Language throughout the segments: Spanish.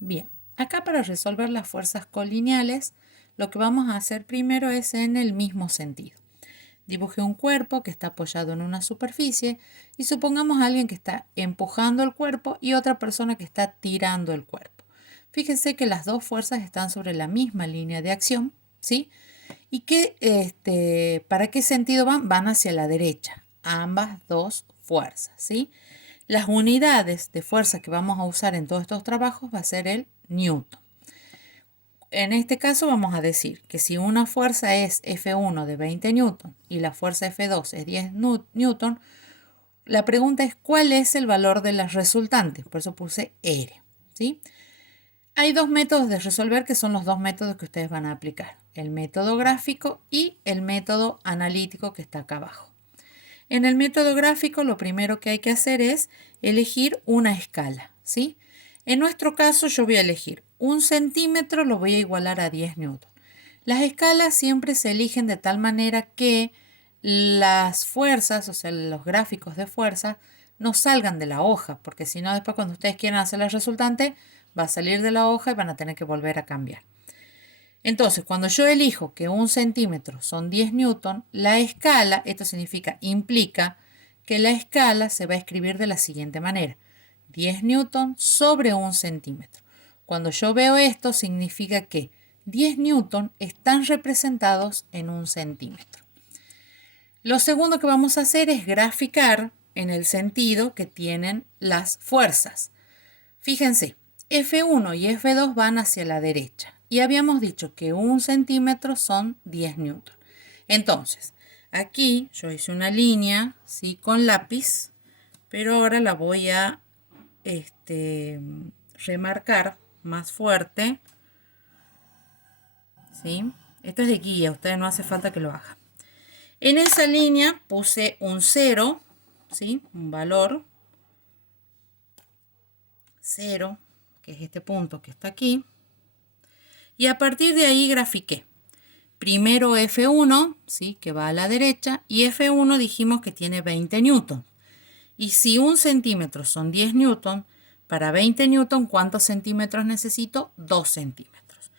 Bien, acá para resolver las fuerzas colineales, lo que vamos a hacer primero es en el mismo sentido. Dibujé un cuerpo que está apoyado en una superficie y supongamos a alguien que está empujando el cuerpo y otra persona que está tirando el cuerpo. Fíjense que las dos fuerzas están sobre la misma línea de acción, ¿sí? ¿Y para qué sentido van? Van hacia la derecha, ambas dos fuerzas, ¿sí? Las unidades de fuerza que vamos a usar en todos estos trabajos va a ser el newton. En este caso vamos a decir que si una fuerza es F1 de 20 newton y la fuerza F2 es 10 newton, la pregunta es ¿cuál es el valor de las resultantes? Por eso puse R, ¿sí? Hay dos métodos de resolver que son los dos métodos que ustedes van a aplicar. El método gráfico y el método analítico que está acá abajo. En el método gráfico lo primero que hay que hacer es elegir una escala, ¿sí? En nuestro caso yo voy a elegir 1 centímetro, lo voy a igualar a 10 newton. Las escalas siempre se eligen de tal manera que las fuerzas, o sea, los gráficos de fuerza, no salgan de la hoja, porque si no después cuando ustedes quieran hacer la resultante, va a salir de la hoja y van a tener que volver a cambiar. Entonces, cuando yo elijo que 1 centímetro son 10 newton, la escala, esto implica que la escala se va a escribir de la siguiente manera. 10 newton sobre 1 centímetro. Cuando yo veo esto, significa que 10 newton están representados en 1 centímetro. Lo segundo que vamos a hacer es graficar en el sentido que tienen las fuerzas. Fíjense, F1 y F2 van hacia la derecha y habíamos dicho que 1 centímetro son 10 newton. Entonces, aquí yo hice una línea, ¿sí? Con lápiz, pero ahora la voy a remarcar más fuerte, ¿sí? Esto es de guía, ustedes no hace falta que lo hagan. En esa línea puse un 0, ¿sí? Un valor 0, que es este punto que está aquí. Y a partir de ahí grafiqué. Primero F1, ¿sí? Que va a la derecha, y F1 dijimos que tiene 20 newton. Y si 1 centímetro son 10 newton, para 20 newton, ¿cuántos centímetros necesito? 2 centímetros.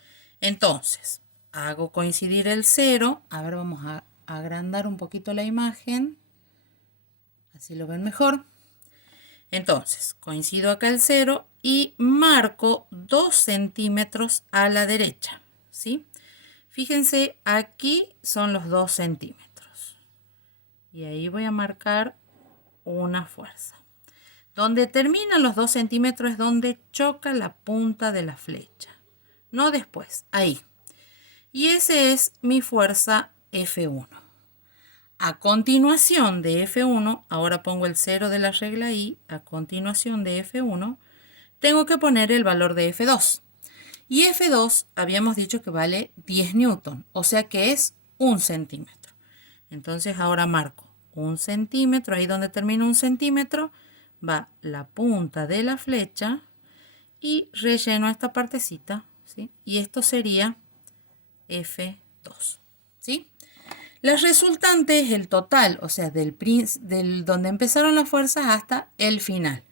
Entonces, hago coincidir el 0. A ver, vamos a agrandar un poquito la imagen. Así lo ven mejor. Entonces, coincido acá el 0 y marco 2 centímetros a la derecha, ¿sí? Fíjense, aquí son los 2 centímetros. Y ahí voy a marcar una fuerza. Donde terminan los 2 centímetros es donde choca la punta de la flecha. No después, ahí. Y ese es mi fuerza F1. A continuación de F1, ahora pongo el 0 de la regla I, a continuación de F1, tengo que poner el valor de F2. Y F2 habíamos dicho que vale 10 newton, o sea que es 1 centímetro. Entonces ahora marco 1 centímetro, ahí donde termina 1 centímetro, va la punta de la flecha y relleno esta partecita, ¿sí? Y esto sería F2, ¿sí? La resultante es el total, o sea, del donde empezaron las fuerzas hasta el final.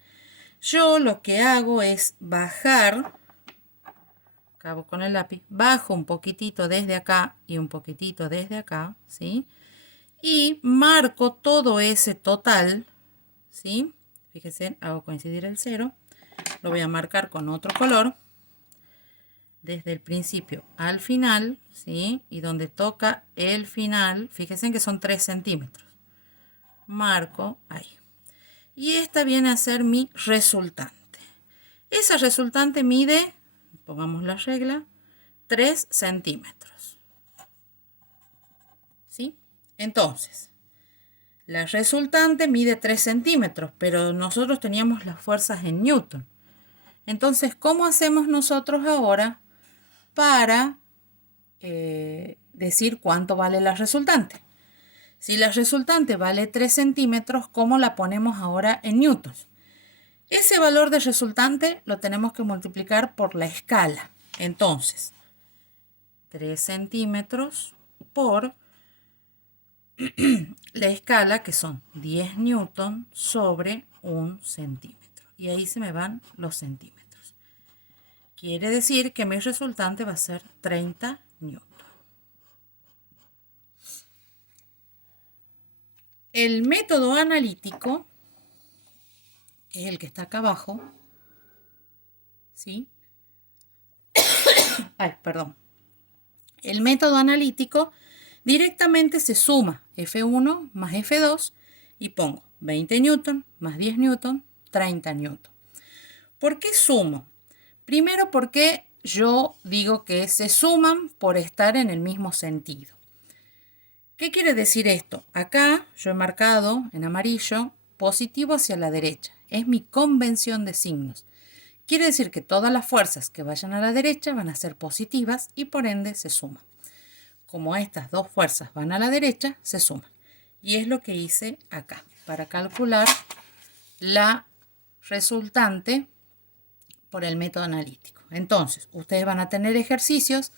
Yo lo que hago es bajar, acabo con el lápiz, bajo un poquitito desde acá y un poquitito desde acá, ¿sí? Y marco todo ese total, ¿sí? Fíjense, hago coincidir el 0, lo voy a marcar con otro color, desde el principio al final, ¿sí? Y donde toca el final, fíjense que son 3 centímetros. Marco ahí. Y esta viene a ser mi resultante. Esa resultante mide, pongamos la regla, 3 centímetros. ¿Sí? Entonces, la resultante mide 3 centímetros, pero nosotros teníamos las fuerzas en newton. Entonces, ¿cómo hacemos nosotros ahora para decir cuánto vale la resultante? Si la resultante vale 3 centímetros, ¿cómo la ponemos ahora en newtons? Ese valor de resultante lo tenemos que multiplicar por la escala. Entonces, 3 centímetros por la escala, que son 10 newton sobre 1 centímetro. Y ahí se me van los centímetros. Quiere decir que mi resultante va a ser 30 newton. El método analítico, que es el que está acá abajo, ¿sí? Ay, perdón. El método analítico directamente se suma F1 más F2 y pongo 20 newton más 10 newton, 30 newton. ¿Por qué sumo? Primero porque yo digo que se suman por estar en el mismo sentido. ¿Qué quiere decir esto? Acá yo he marcado en amarillo positivo hacia la derecha. Es mi convención de signos. Quiere decir que todas las fuerzas que vayan a la derecha van a ser positivas y por ende se suman. Como estas dos fuerzas van a la derecha, se suman. Y es lo que hice acá para calcular la resultante por el método analítico. Entonces, ustedes van a tener ejercicios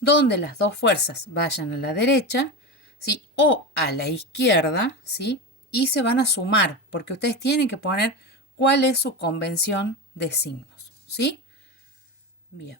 donde las dos fuerzas vayan a la derecha, ¿sí? O a la izquierda, ¿sí? Y se van a sumar, porque ustedes tienen que poner cuál es su convención de signos, ¿sí? Bien.